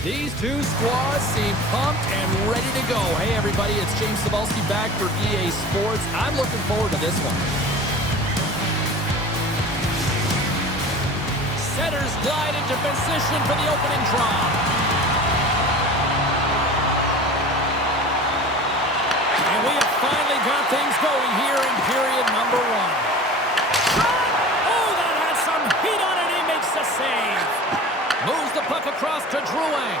These two squads seem pumped and ready to go. Hey, everybody, it's James Cebulski back for EA Sports. I'm looking forward to this one. Centers glide into position for the opening draw. And we have finally got things going here in period number one. Oh, that has some heat on it. He makes the save. Moves the puck across to Drouin.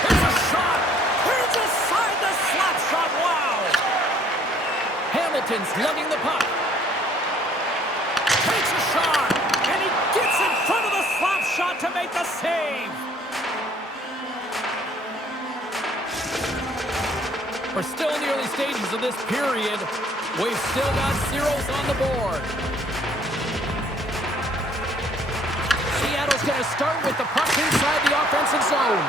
Here's a shot. Here's aside the slap shot. Wow. Hamilton's lugging the puck. Takes a shot. And he gets in front of the slap shot to make the save. We're still in the early stages of this period. We've still got zeros on the board. Seattle's going to start with the puck inside the offensive zone.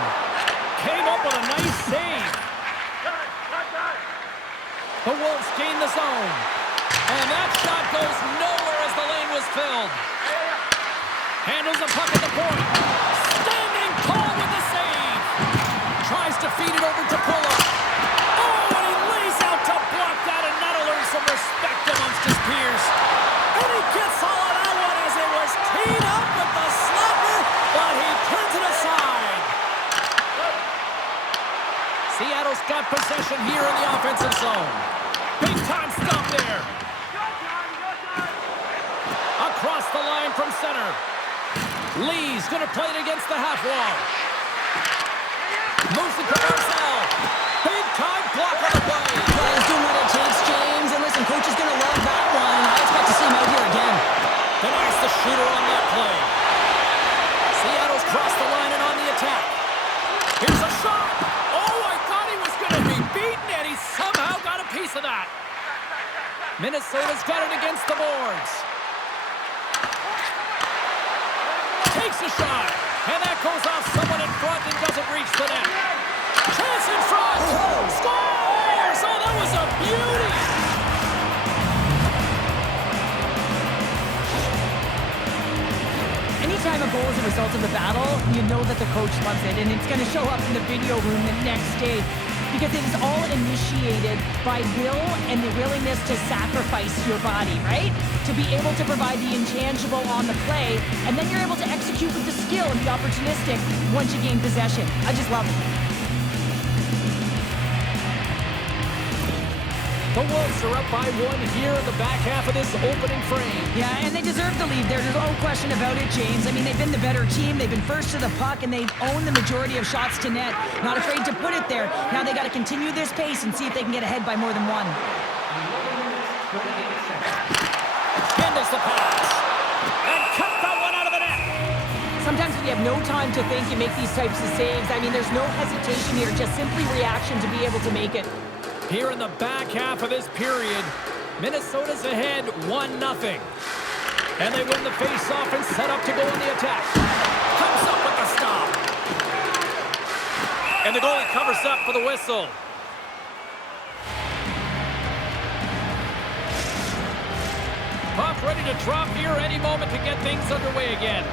Came up with a nice save. The Wolves gain the zone. And that shot goes nowhere as the lane was filled. Handles the puck at the point. Standing tall with the save. Tries to feed it over to Pulla. Oh, and he lays out to block that, and that'll earn some respect amongst his peers. And he gets all of that one as it was teed up with the slapper, but he turns it aside. Seattle's got possession here in the offensive zone. Big time stop there. Across the line from center. Lee's going to play it against the half wall. Moves it to Marcel. Big time block on the play. Tries doing what it takes, James. And listen, coach is going to love that one. I expect to see him out here again. Denies the shooter on that play. Seattle's crossed the line and on the attack. Here's a shot. Oh, I thought he was going to be beaten, and he somehow got a piece of that. Minnesota's got it against the boards. Takes a shot, and that goes off someone in front and doesn't reach the net. Chance in front! Scores! Oh, that was a beauty! Anytime a goal is a result of a battle, you know that the coach loves it, and it's going to show up in the video room the next day. Because it is all initiated by will and the willingness to sacrifice your body, right? To be able to provide the intangible on the play, and then you're able to execute with the skill and be opportunistic once you gain possession. I just love it. The Wolves are up by one here in the back half of this opening frame. Yeah, and they deserve the lead there. There's no question about it, James. I mean, they've been the better team. They've been first to the puck, and they've owned the majority of shots to net. Not afraid to put it there. Now they got to continue this pace and see if they can get ahead by more than one. Handles the pass. And cut that one out of the net. Sometimes when you have no time to think, you make these types of saves. I mean, there's no hesitation here, just simply reaction to be able to make it. Here in the back half of this period, Minnesota's ahead 1-0. And they win the face-off and set up to go on the attack. Comes up with the stop. And the goalie covers up for the whistle. Puck ready to drop here any moment to get things underway again.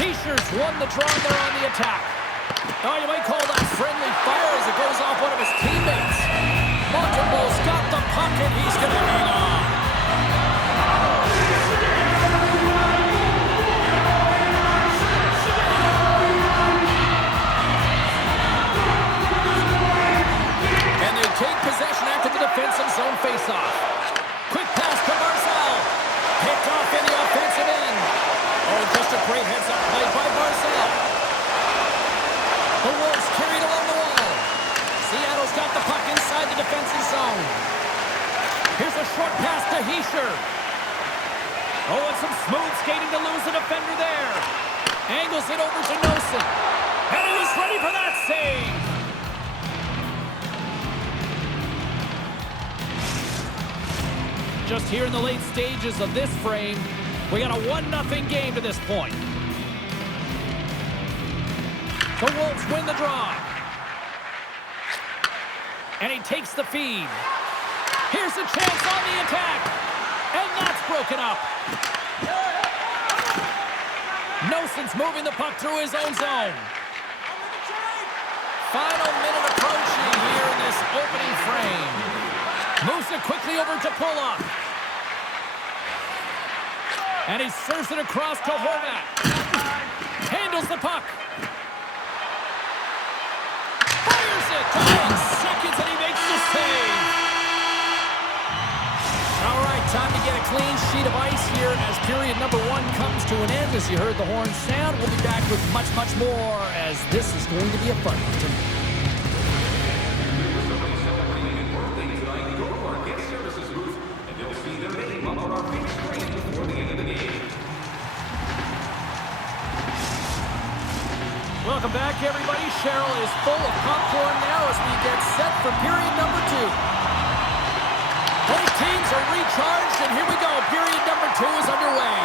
Heischer's won the draw there on the attack. Oh, you might call that friendly fire as it goes off one of his teammates. Montembeau's got the puck and he's going to hang on. And they take possession after the defensive zone faceoff. Quick pass to Marcel. Picked off in the offensive end. Oh, just a great heads-up play by Marcel. The Wolves carried along the wall. Seattle's got the puck inside the defensive zone. Here's a short pass to Hischier. Oh, and some smooth skating to lose the defender there. Angles it over to Nosen. And he was ready for that save. Just here in the late stages of this frame, we got a 1-0 game to this point. The Wolves win the draw. And he takes the feed. Here's a chance on the attack. And that's broken up. Noson's moving the puck through his own zone. Final minute approaching here in this opening frame. Moves it quickly over to Pulock. And he serves it across to Horvat. Handles the puck. Fires it. 9 seconds and he makes the save. All right, time to get a clean sheet of ice here as period number 1 comes to an end. As you heard the horn sound, we'll be back with much, much more as this is going to be a fun one tonight. Welcome back, everybody. Cheryl is full of popcorn now as we get set for period number 2. Both teams are recharged, and here we go. Period number 2 is underway.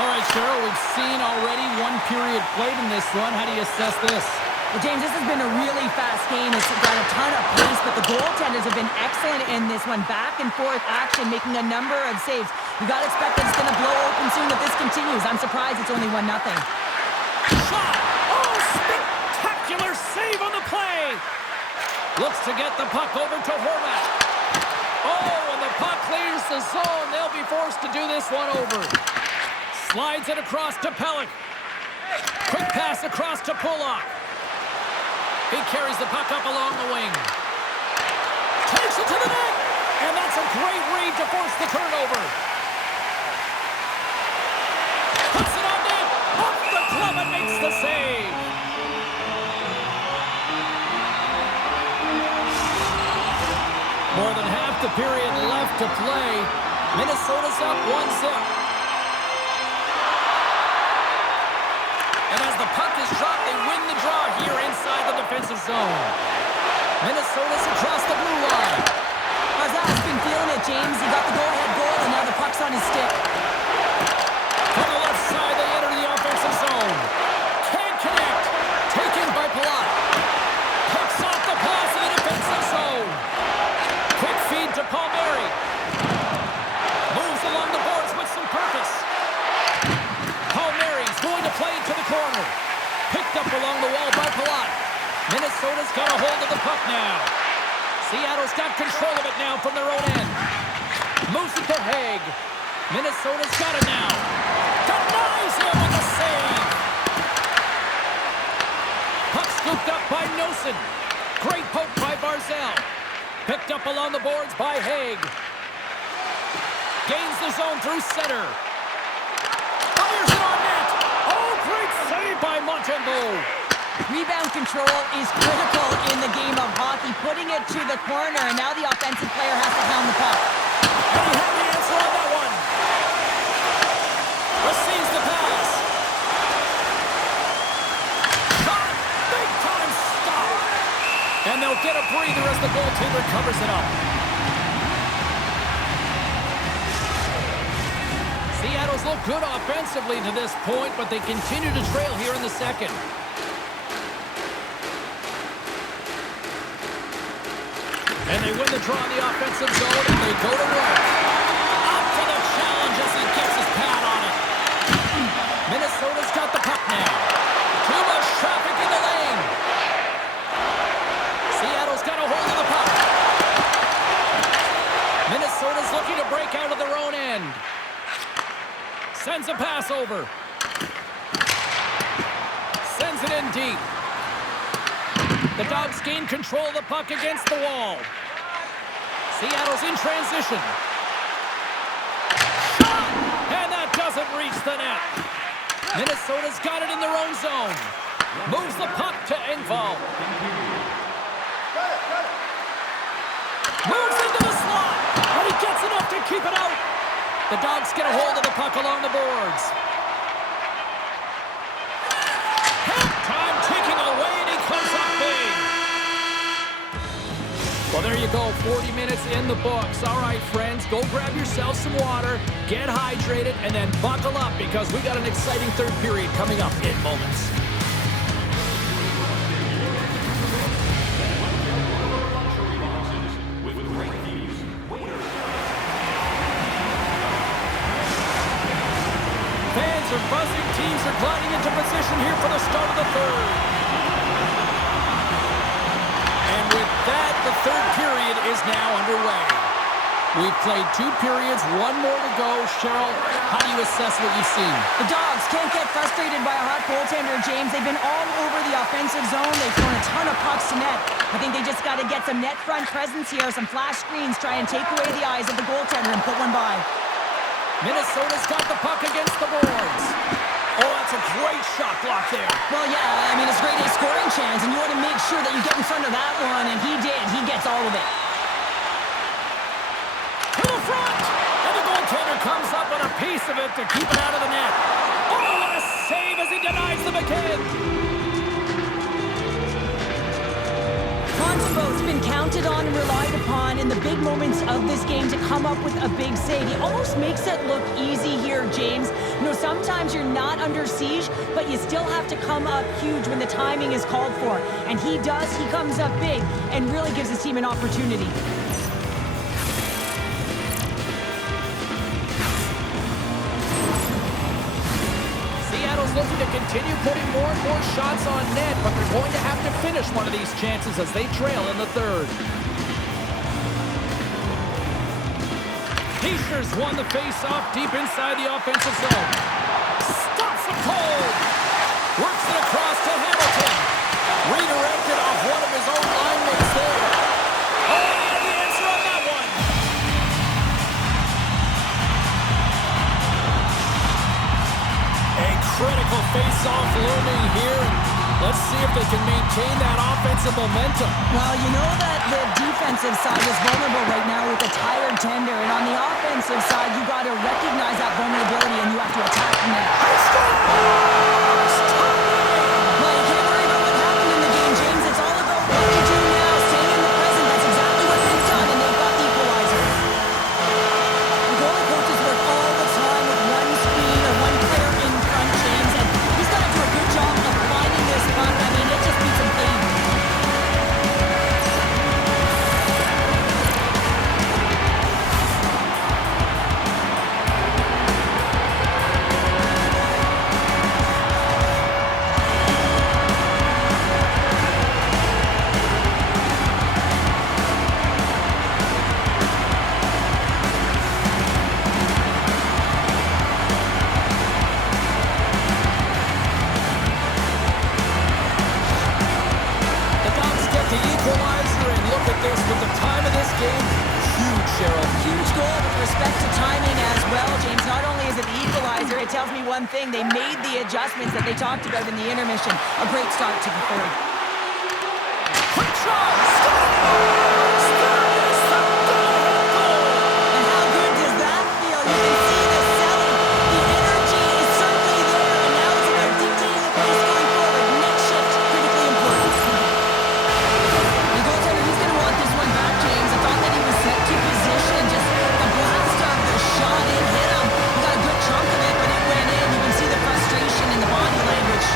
All right, Cheryl, we've seen already 1 period played in this one. How do you assess this? Well, James, this has been a really fast game. It's got a ton of pace, but the goaltenders have been excellent in this one. Back and forth action, making a number of saves. You got to expect that it's going to blow open soon if this continues. I'm surprised it's only 1-0. Shot! Spectacular save on the play. Looks to get the puck over to Horvat. Oh, and the puck clears the zone. They'll be forced to do this one over. Slides it across to Pelech. Quick pass across to Pulock. He carries the puck up along the wing. Takes it to the net. And that's a great read to force the turnover. Puts it on net. Off the glove and makes the save. More than half the period left to play. Minnesota's up 1-0. And as the puck is dropped, they win the draw here inside the defensive zone. Minnesota's across the blue line. Barzal's been feeling it, James. He got the go-ahead goal, and now the puck's on his stick. From the left side, they enter the offensive zone. Can't connect. Taken by Palat. Pucks off the pass in the defensive zone. Quick feed to Palmieri. Moves along the boards with some purpose. Palmieri's going to play it to the corner. Picked up along the wall by Palat. Minnesota's got a hold of the puck now. Seattle's got control of it now from their own end. Moves it to Haig. Minnesota's got it now. Denies him with a save. Puck scooped up by Noson. Great poke by Barzal. Picked up along the boards by Haig. Gains the zone through center. Fires it on net. Oh, great save by Montembeault. Rebound control is critical in the game of hockey. Putting it to the corner, and now the offensive player has to hound the puck. And he had the answer on that one. Receives the pass. Shot. Big time stop. And they'll get a breather as the goaltender covers it up. Seattle's looked good offensively to this point, but they continue to trail here in the second. And they win the draw in the offensive zone, and they go to work. Up for the challenge as he gets his pad on it. Minnesota's got the puck now. Too much traffic in the lane. Seattle's got a hold of the puck. Minnesota's looking to break out of their own end. Sends a pass over. Sends it in deep. The Dogs gain control of the puck against the wall. Seattle's in transition. Shot! And that doesn't reach the net. Minnesota's got it in their own zone. Moves the puck to Engvall. Moves into the slot. And he gets enough to keep it out. The Dogs get a hold of the puck along the boards. Halftime ticking away, and he comes up big. Well, there you go, 40 minutes in the books. All right, friends, go grab yourself some water, get hydrated, and then buckle up because we got an exciting third period coming up in moments. Fans are buzzing, teams are start of the third. And with that, the third period is now underway. We've played 2 periods, 1 more to go. Cheryl, how do you assess what you've seen? The Dogs can't get frustrated by a hot goaltender, James. They've been all over the offensive zone. They've thrown a ton of pucks to net. I think they just got to get some net front presence here, some flash screens, try and take away the eyes of the goaltender and put one by. Minnesota's got the puck against the boards. Oh, that's a great shot block there. Well, yeah, I mean, it's great a scoring chance, and you want to make sure that you get in front of that one, and he did. He gets all of it. To the front! And the goaltender comes up with a piece of it to keep it out of the net. Oh, what a save as he denies them again! Montembeault's been counted on and relied upon in the big moments of this game to come up with a big save. He almost makes it look easy here, James. You know, sometimes you're not under siege, but you still have to come up huge when the timing is called for. And he does. He comes up big and really gives his team an opportunity. Looking to continue putting more and more shots on net, but they're going to have to finish one of these chances as they trail in the third. Heischer's won the face-off deep inside the offensive zone. Stops it cold. Works it across to Hamilton. Redirected off one of his own line mates there. Oh, the answer on that one. Critical face-off looming here. Let's see if they can maintain that offensive momentum. Well, you know that the defensive side is vulnerable right now with a tired tender, and on the offensive side, you got to recognize that vulnerability and you have to attack from there. Well, you can't worry about what happened in the game, James. It's all about what you do now, staying in the present. That's exactly what they've done, and they've got the equalizer. The goalie coaches work all the time with one screen or one player in front, James, and he's got to do a good job of finding this puck. I mean, it just beats him clean. It tells me one thing. They made the adjustments that they talked about in the intermission. A great start to the third. Quick shot! And how good does that feel? You can see the selling. The energy is certainly there. And now it's about dictating the pace going forward. Next shift, critically important. The goaltender, he's going to want this one back, James. I thought that he was set to position. Just a blast of the shot. It hit him. He got a good chunk of it, but it went in. You can see the frustration in the body language.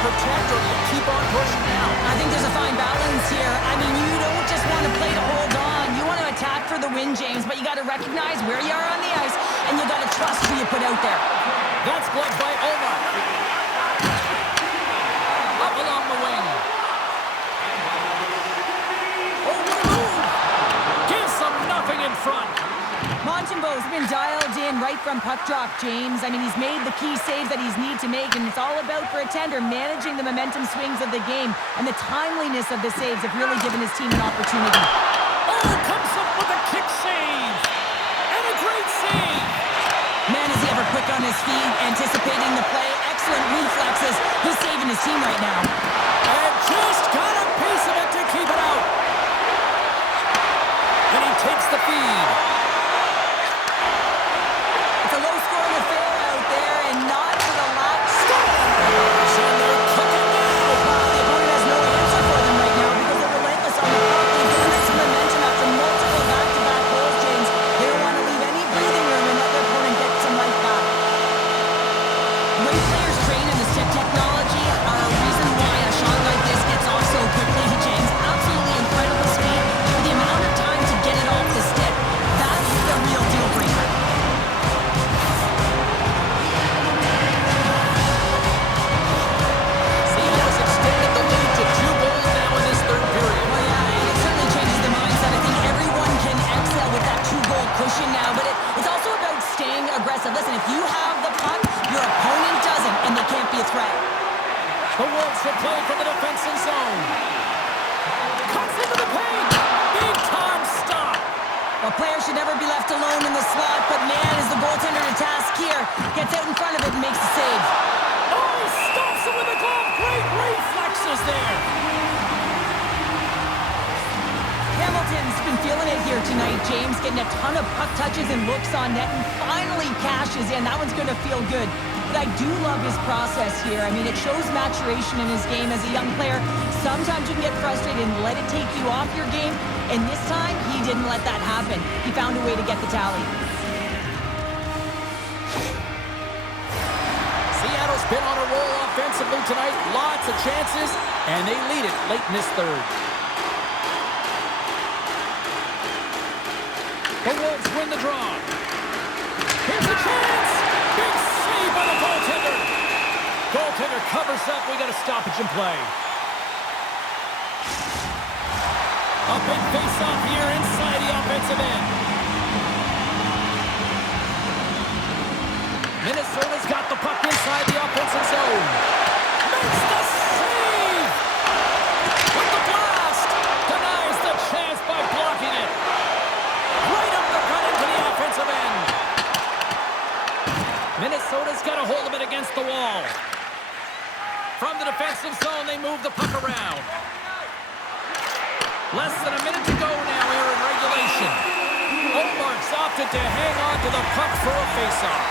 Protect or you keep on pushing now? I think there's a fine balance here. I mean, you don't just want to play to hold on. You want to attack for the win, James, but you got to recognize where you are on the ice, and you got to trust who you put out there. That's blocked by Omar. Up along the wing. Oh, what a move! Gives them nothing in front. Montembeault's been dialed in right from puck drop, James. I mean, he's made the key saves that he's need to make, and it's all about, for a tender, managing the momentum swings of the game, and the timeliness of the saves have really given his team an opportunity. Oh, comes up with a kick save! And a great save! Man, is he ever quick on his feet, anticipating the play. Excellent reflexes. He's saving his team right now. And just got a piece of it to keep it out. And he takes the feed. It's a low-scoring affair out there, and not to the last. Scores! And they're cooking now. Wow, the opponent has no answer for them right now because they're relentless on the puck. They've given it some momentum after multiple back-to-back goals, James. Well, players should never be left alone in the slot, but man, is the goaltender to task here. Gets out in front of it and makes the save. Oh, he stops it with a glove. Great reflexes there. Hamilton's been feeling it here tonight, James, getting a ton of puck touches and looks on net, and finally cashes in. That one's going to feel good. But I do love his process here. I mean, it shows maturation in his game as a young player. Sometimes you can get frustrated and let it take you off your game, and this time, he didn't let that happen. He found a way to get the tally. Seattle's been on a roll offensively tonight. Lots of chances, and they lead it late in this third. The Wolves win the draw. Here's a chance! Big save by the goaltender! Goaltender covers up. We got a stoppage in play. A big face-off here inside the offensive end. Minnesota's got the puck inside the offensive zone. Makes the save! With the blast! Denies the chance by blocking it. Right up the gut into the offensive end. Minnesota's got a hold of it against the wall. From the defensive zone, they move the puck around. Less than a minute to go now here in regulation. Omark's opted to hang on to the puck for a face-off.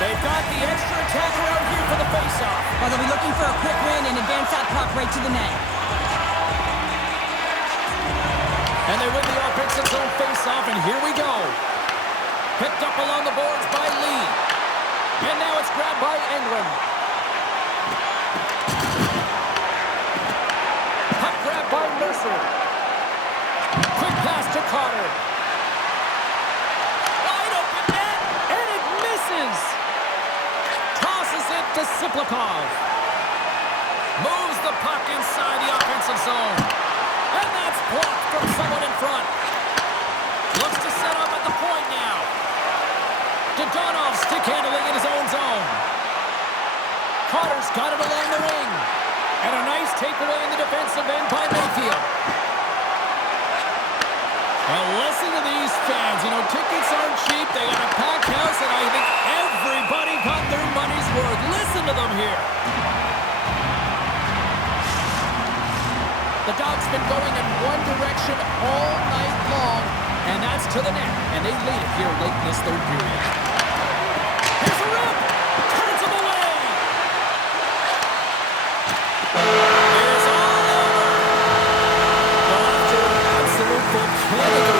They've got the extra attacker out here for the face-off. Well, they'll be looking for a quick win and advance that puck right to the net. And they win the offensive zone face-off, and here we go. Picked up along the boards by Lee. And now it's grabbed by England. Puck grab by Mercer. Quick pass to Carter. Wide open net, and it misses. Tosses it to Siplikov. Moves the puck inside the offensive zone. And that's blocked from someone in front. Looks to set up at the point now. Dodonov stick handling in his own zone. Carter's got it along the wing. And a nice takeaway in the defensive end by Mayfield. Well, listen to these fans. You know, tickets aren't cheap. They got a packed house, and I think everybody got their money's worth. Listen to them here. The Dogs been going in one direction all night long, and that's to the net. And they lead it here late in this third period. Here's a rip! Turns him away! It is all over! Well, after an absolute volcanic